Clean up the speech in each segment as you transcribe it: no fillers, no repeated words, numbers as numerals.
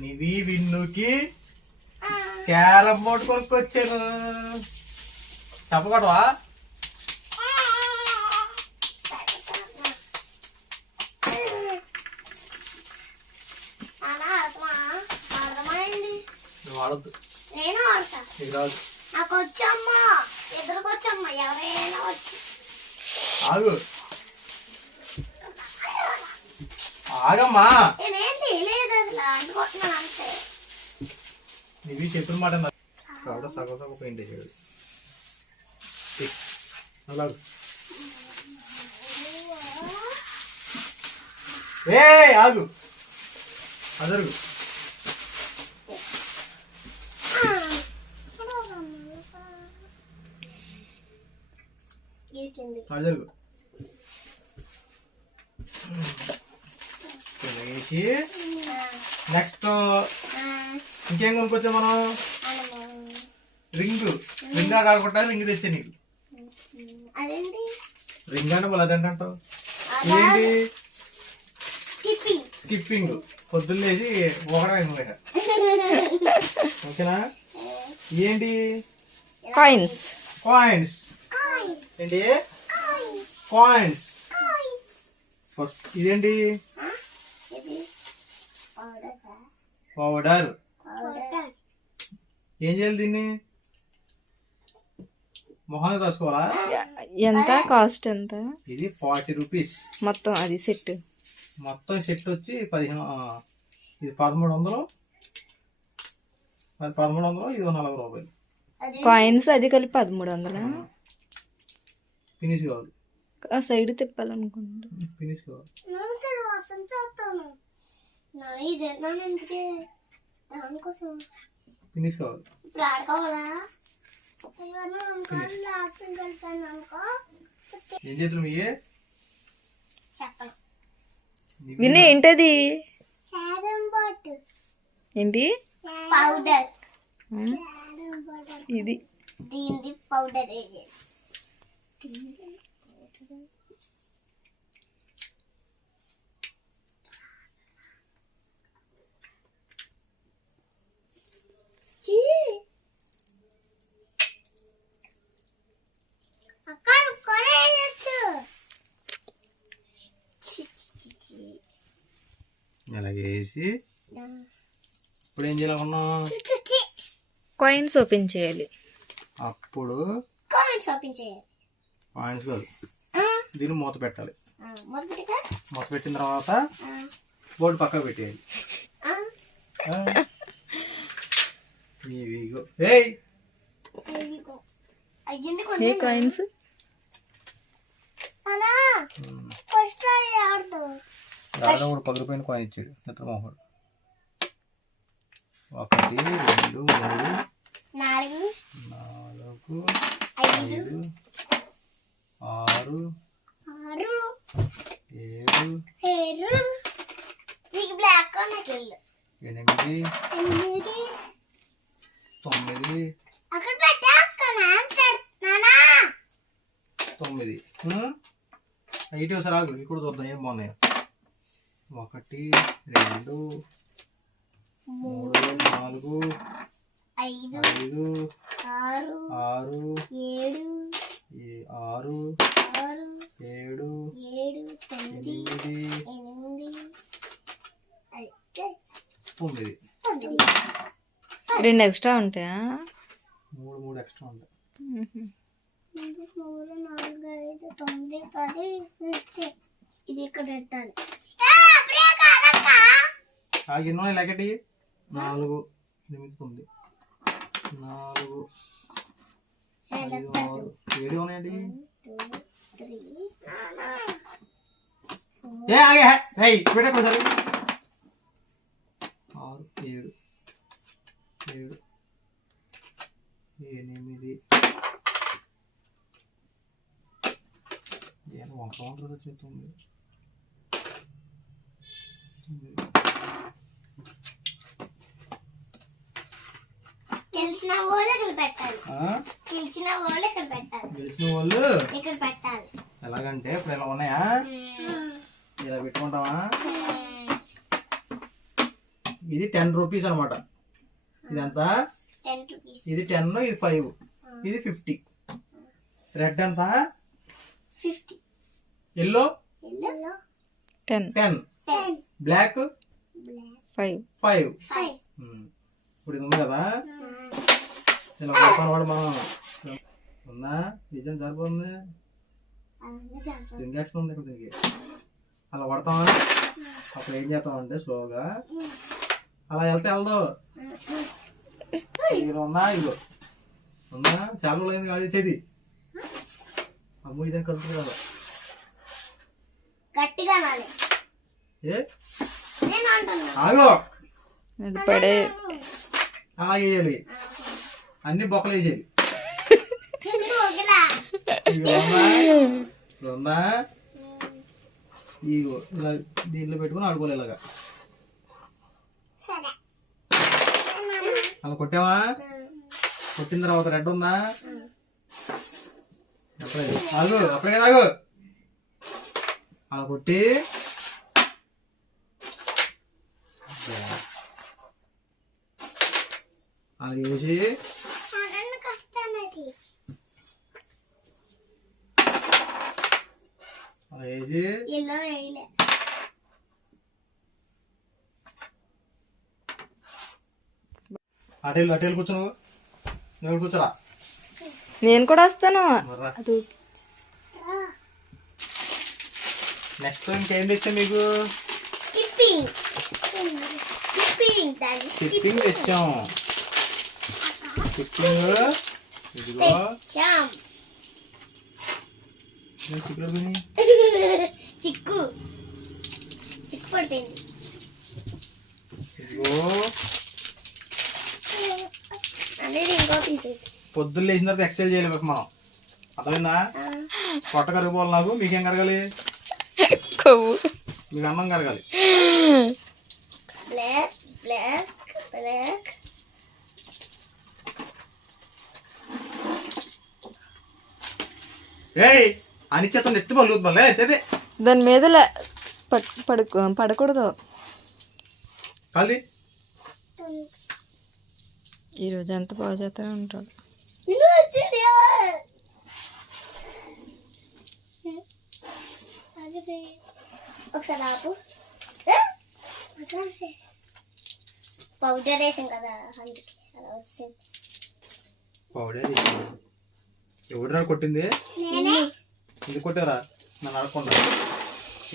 నివి విన్నుకి carrom board కొనుక్కొచ్చాను. చెప్పకూడవా? వాడద్దు, నేను ఆడతా. నీకు రాదు. నాకు వచ్చమ్మా, ఇద్దరికి వచ్చమ్మా, ఎవరైనా వచ్చి. ఆగు, ఆగమ్మా. నేనేం తెలియదు అసలు, అనుకుంటున్నాను అంతే. నీవి చెప్పిన మాట కాబట్టి సగం సగం పెయింట్ చేయదు. అలాగే ఏ ఆగు, అదరుగు. అదరుగు వేసి నెక్స్ట్ ఇంకేం కొనుక్కొచ్చా మనం? రింగ్. రింగ్ ఆడుకుంటా రింగ్ తెచ్చా నీకు. రింగ్ అంటే మళ్ళీ అదేంటంటావు? ఏంటి? స్కిప్పింగ్. పొద్దున్న లేచి ఒకటే. ఓకేనా? ఏంటి? కాయిన్స్. కాయిన్స్ ఏంటి? కాయిన్స్. ఫస్ట్ ఇదేంటి? పౌడర్. ఏం చేయాలి దీన్ని? మొహాన్ని రాసుకోవాలా? ఎంత కాస్ట్? ఎంత? ఇది 40 రూపీస్ మొత్తం. అది సెట్. మొత్తం సెట్ వచ్చి 15. ఇది 1300. అది 1300. ఇది 40 రూపాయలు. కాయిన్స్ అది కలిపి 1300. ఫినిష్ కావాలి. ఆ సైడ్ తిప్పాలనుకుంటా. ఫినిష్ కావాలి. ఫినిష్ కావాలి. ఏం చేతులు మీయే? విను, ఏంటది? ఏంటి? పౌడర్. ఇది దీని పౌడర్. అలాగే వేసి ఇప్పుడు ఏం చేయాలనుకున్నాం? కాయిన్స్ ఓపెన్ చేయాలి. అప్పుడు కాయిన్స్ ఓపెన్ చేయాలి. కాయిన్స్ కాదు, దీన్ని మూత పెట్టాలి. మూత పెట్టిన తర్వాత బోర్డు పక్కకు పెట్టేయాలి. ఏ కాయిన్స్? దానిలో కూడా 10 రూపాయలు కాయిన్ ఇచ్చాడు నిద్రమోహన్. 1 2 3 4 5 6 7 నీకు బ్లాక్ నాకు 8 9 అక్కడ పెట్టా నానా 9. ఇటు ఒకసారి ఆగు, ఇక్కడ చూద్దాం ఏం బాగున్నాయో. 1 2 3 4 5 6 7 8 9. 2 ఎక్స్ట్రా ఉంటాయా? 3 ఎక్స్ట్రా ఉంటాయి. 3 4 5 9 10 ఇది ఇక్కడ పెట్టాలి. ఎన్నో లెక్కటి 4 8 9 4 5 6 7 ఉన్నాయండి. పెట్టకు సరే. 6 7 7 8 వంక వచ్చేస్తుంది. తెలిసిన వాళ్ళు ఇక్కడ పెట్టాలి. తెలిసిన వాళ్ళు ఇక్కడ పెట్టాలి. తెలిసిన వాళ్ళు ఇక్కడ పెట్టాలి. ఎలాగంటే ఇప్పుడు ఇలా ఉన్నాయా? ఇలా పెట్టుకుంటావా? ఇది 10 రూపీస్ అనమాట. ఇదంతా 10 రూపీస్. ఇది 10, ఇది 5, ఇది 50. రెడ్ ఎంత? 50. Yellow yellow 10 10, 10. Black black 5 5. 5. ఇప్పుడు ఇది ఉంది కదా, ఇలా కొడతాను వాడు మనం. ఉందా? నిజం సరిపోతుంది. ఇంజక్షన్ ఉంది ఇక్కడ దీనికి. అలా కొడతామా? అప్పుడు ఏం చేస్తామంటే స్లోగా అలా వెళ్తే వెళ్దాం. ఇది ఉందా? ఇదిగో ఉందా? చాలా రోజులు అయింది కాడిచ్చేది. అమ్మో ఇదని కలుపుతుంది కదా. గట్టిగా అనాలి. ఏ నేను అంటున్నా. ఆగో, అది పడే అలా వేయాలి. అన్ని బొక్కలు వేసేయాలి. ఓకేలా. ఇదిగో ఉందా? ఉందా? ఇగో ఇలా దీంట్లో పెట్టుకుని ఆడుకోవాలి ఇలాగా. సరే. అలా కొట్టావా? కొట్టిన తర్వాత రెడ్ ఉందా? అప్పుడే ఆగు, అప్పుడే కదా ఆగు. అలా కొట్టి అలా వేసి అలా వేసి ఎల్లో వేయలే. అటేళ్ళు కూర్చో. నువ్వు కూర్చోరా. నేను కూడా వస్తాను. మర్రా. అది నెక్స్ట్ ఇంకేం తెచ్చా మీకు? స్కిప్పింగ్. స్కిప్పింగ్ దాని స్కిప్పింగ్ తెచ్చాం. స్కిప్పింగ్ ఇదిగో తెచ్చాం. చిక్కు చిక్కు పడిపోయింది. ఇదిగో అనేది ఇంకో పింఛన్. పొద్దున్న లేచిన తర్వాత ఎక్సర్సైజ్ చేయాలి మనం. అర్థమైందా? పొట్ట కరిగిపోవాలి నాకు. మీకేం కరగాలి? కొవ్వు. మీకు అన్నం కరగాలి. Black black black. ఏయ్ అనిచ్చేత ఎత్తి పలుకుతుందిలే. చేతి దాని మీద పడకూడదు. కాదు ఈరోజు ఎంత బాగా చేస్తూనే ఉంటాడు. ఒకసారి ఆపు. పౌడర్ వేసాం కదా అందుకే అలా వస్తుంది. పౌడర్ ఎవడు నాకు కొట్టింది? ఇది కొట్టారా? నన్ను అడగకుండా.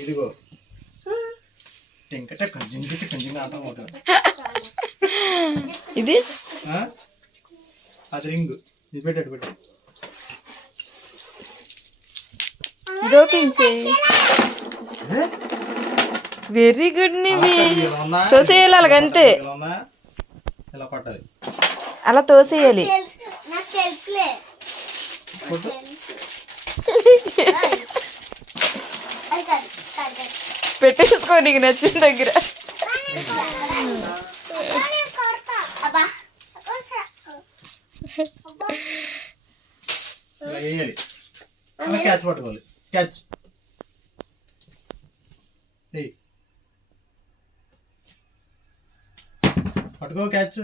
ఇదిగో టెంకట కంజింగ్ ఆటం కొట్టారు. ఇది అది రింగ్. ఇది పెట్టాడు పెట్టాడు. ఇది ఓపించే. Very good. నీవి తోసేయాలి అలాగంతే. ఇలా కొట్టాలి. అలా తోసేయాలి. నాకు తెలుసులే. పెట్టేసుకో నీకు నచ్చిన దగ్గర. ఇలా వేయాలి. అలా క్యాచ్ పట్టుకోవాలి. క్యాచ్ పట్టుకో. క్యాచ్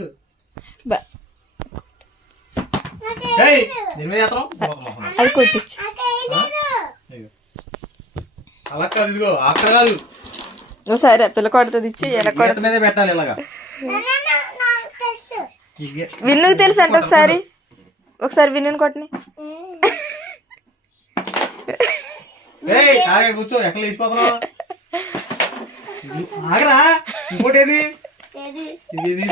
దీని మీద చేస్తాం. అది కొట్టించు. అలా కాదు. ఇదిగో అక్కడ కాదు. సరే పిల్ల కొడుతుంది. ఇచ్చి ఎలా కొడత మీద పెట్టాలి ఇలాగా. విన్నుకు తెలుసు అంటే ఒకసారి విన్నుని కొట్టని. కూర్చో. ఎక్కడ లేచిపోతున్నావు? ఆగరా. ఇంకోటి ఏది? ఇది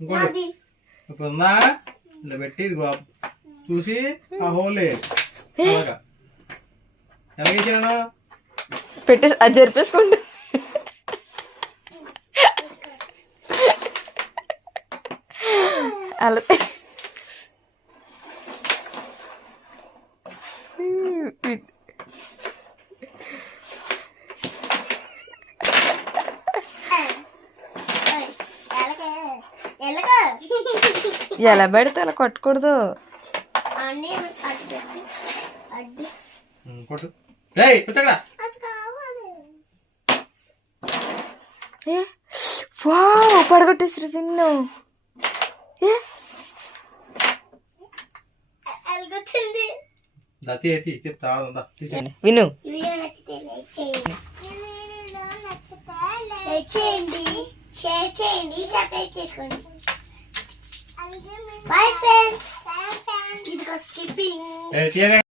ఇంకోటి ఇప్పుడు ఉందా? ఇలా పెట్టి ఇదిగో చూసి ఆ హోల్ అలాగా. ఎలాగేసాను? పెట్టి అది జరిపేసుకుంటా. అలా ఎలా పెడితే అలా కొట్టకూడదు. వావ్ పడగొట్టేసారు విన్ను. ఏ ఎలాగొచ్చింది? దతి అయితే చెప్తా ఆడుందా తీసేయండి. విను. ఈ వీడియో నచ్చితే లైక్ చేయండి, లైక్ చేయండి, షేర్ చేయండి, సబ్స్క్రైబ్ చేసుకోండి. Bye friends. ఇదిగో స్కిప్పింగ్. ఏ తీయగా